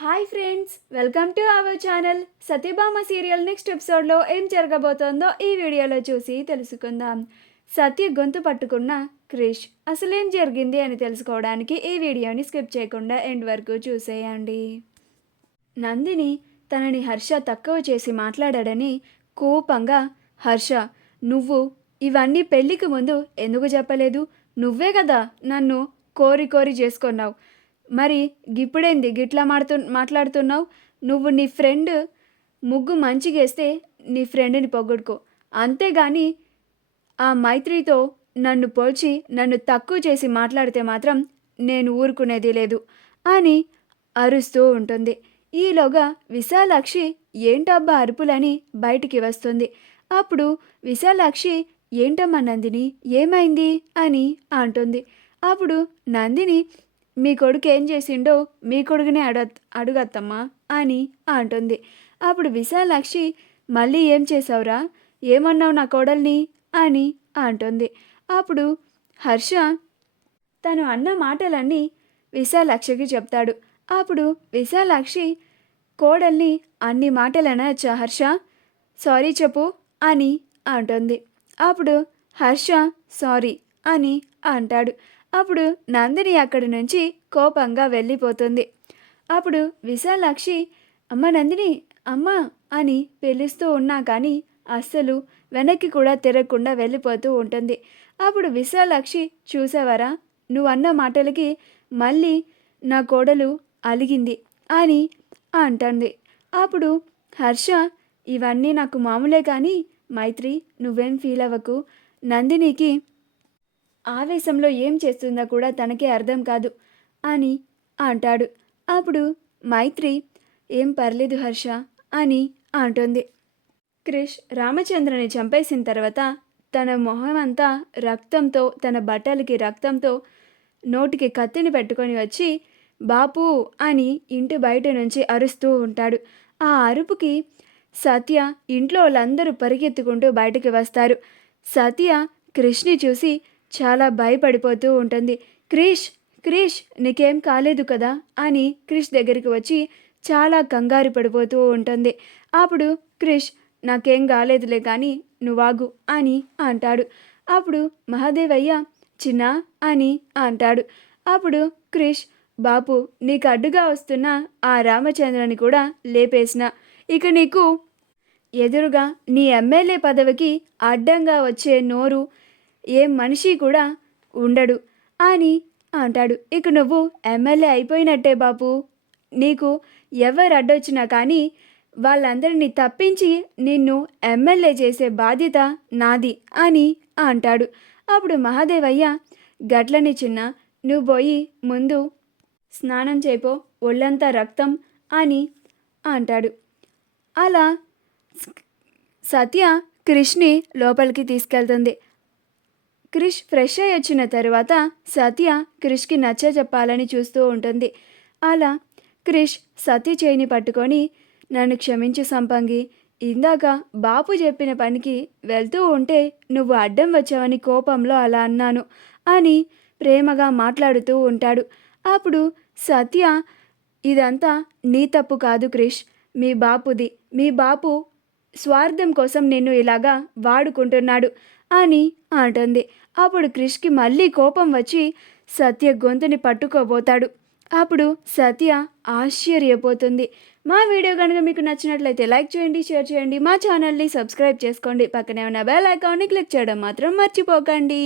Hi friends, welcome to our channel. Satyabhama serial next ఎపిసోడ్లో ఏం జరగబోతోందో ఈ వీడియోలో చూసి తెలుసుకుందాం. సత్య గొంతు పట్టుకున్న క్రిష్ అసలేం జరిగింది అని తెలుసుకోవడానికి ఈ వీడియోని స్కిప్ చేయకుండా ఎండ్ వరకు చూసేయండి. నందిని తనని హర్ష తక్కువ చేసి మాట్లాడాడని కోపంగా, హర్ష నువ్వు ఇవన్నీ పెళ్ళికి ముందు ఎందుకు చెప్పలేదు? నువ్వే కదా నన్ను కోరి కోరి చేసుకున్నావు. మరి గిప్పుడేంది గిట్లా మాట్లాడుతున్నావు? నువ్వు నీ ఫ్రెండ్ ముగ్గు మంచిగేస్తే నీ ఫ్రెండ్ని పొగొట్టుకో, అంతేగాని ఆ మైత్రితో నన్ను పోల్చి నన్ను తక్కువ చేసి మాట్లాడితే మాత్రం నేను ఊరుకునేది లేదు అని అరుస్తూ ఉంటుంది. ఈలోగా విశాలాక్షి ఏంటబ్బా అరుపులని బయటికి వస్తుంది. అప్పుడు విశాలాక్షి ఏంటమ్మా నందిని, ఏమైంది అని అంటుంది. అప్పుడు నందిని మీ కొడుకు ఏం చేసిండో మీ కొడుకునే అడుగత్తమ్మా అని అంటుంది. అప్పుడు విశాలాక్షి మళ్ళీ ఏం చేసావురా, ఏమన్నావు నా కోడల్ని అని అంటుంది. అప్పుడు హర్ష తను అన్న మాటలన్నీ విశాలాక్షికి చెప్తాడు. అప్పుడు విశాలాక్షి కోడల్ని అన్ని మాటలనొచ్చా హర్ష, సారీ చెప్పు అని అంటుంది. అప్పుడు హర్ష సారీ అని అంటాడు. అప్పుడు నందిని అక్కడి నుంచి కోపంగా వెళ్ళిపోతుంది. అప్పుడు విశాలాక్షి అమ్మ నందిని అమ్మ అని పిలుస్తూ ఉన్నా కానీ అస్సలు వెనక్కి కూడా తిరగకుండా వెళ్ళిపోతూ ఉంటుంది. అప్పుడు విశాలాక్షి చూసావరా, నువ్వు అన్న మాటలకి మళ్ళీ నా కోడలు అలిగింది అని అంటుంది. అప్పుడు హర్ష ఇవన్నీ నాకు మామూలే కానీ మైత్రి నువ్వేం ఫీల్ అవ్వకు, నందినికి ఆవేశంలో ఏం చేస్తుందో కూడా తనకే అర్థం కాదు అని అంటాడు. అప్పుడు మైత్రి ఏం పర్లేదు హర్ష అని అంటుంది. క్రిష్ రామచంద్రని చంపేసిన తర్వాత తన మొహం అంతా రక్తంతో, తన బట్టలకి రక్తంతో నోటికి కత్తిని పెట్టుకొని వచ్చి బాపు అని ఇంటి బయట నుంచి అరుస్తూ ఉంటాడు. ఆ అరుపుకి సత్య ఇంట్లో వాళ్ళందరూ పరిగెత్తుకుంటూ బయటకు వస్తారు. సత్య క్రిష్ని చూసి చాలా భయపడిపోతూ ఉంటుంది. క్రిష్ క్రిష్ నీకేం కాలేదు కదా అని క్రిష్ దగ్గరికి వచ్చి చాలా కంగారు పడిపోతూ ఉంటుంది. అప్పుడు క్రిష్ నాకేం కాలేదులే కానీ నువ్వాగు అని అంటాడు. అప్పుడు మహాదేవయ్య చిన్న అని అంటాడు. అప్పుడు క్రిష్ బాపు నీకు అడ్డుగా వస్తున్న ఆ రామచంద్రని కూడా లేపేసిన, ఇక నీకు ఎదురుగా నీ ఎమ్మెల్యే పదవికి అడ్డంగా వచ్చే నోరు ఏ మనిషి కూడా ఉండడు అని అంటాడు. ఇక నువ్వు ఎమ్మెల్యే అయిపోయినట్టే బాపు, నీకు ఎవరు అడ్డొచ్చినా కానీ వాళ్ళందరినీ తప్పించి నిన్ను ఎమ్మెల్యే చేసే బాధ్యత నాది అని అంటాడు. అప్పుడు మహాదేవయ్య గట్లని చిన్న నువ్వు పోయి ముందు స్నానం చేపో, ఒళ్ళంతా రక్తం అని అంటాడు. అలా సత్య క్రిష్ని లోపలికి తీసుకెళ్తుంది. క్రిష్ ఫ్రెష్ అయ్యి వచ్చిన తర్వాత సత్య క్రిష్కి నచ్చ చెప్పాలని చూస్తూ ఉంటుంది. అలా క్రిష్ సత్య చేయిని పట్టుకొని నన్ను క్షమించు సంపంగి, ఇందాక బాపు చెప్పిన పనికి వెళ్తూ ఉంటే నువ్వు అడ్డం వచ్చావని కోపంలో అలా అన్నాను అని ప్రేమగా మాట్లాడుతూ ఉంటాడు. అప్పుడు సత్య ఇదంతా నీ తప్పు కాదు క్రిష్, మీ బాపుది. మీ బాపు స్వార్థం కోసం నిన్ను ఇలాగా వాడుకుంటున్నాడు అని అంటుంది. అప్పుడు క్రిష్కి మళ్ళీ కోపం వచ్చి సత్య గొంతుని పట్టుకోబోతాడు. అప్పుడు సత్య ఆశ్చర్యపోతుంది. మా వీడియో కనుక మీకు నచ్చినట్లయితే లైక్ చేయండి, షేర్ చేయండి, మా ఛానల్ని సబ్స్క్రైబ్ చేసుకోండి, పక్కనే ఉన్న బెల్ ఐకాన్ని క్లిక్ చేయడం మాత్రం మర్చిపోకండి.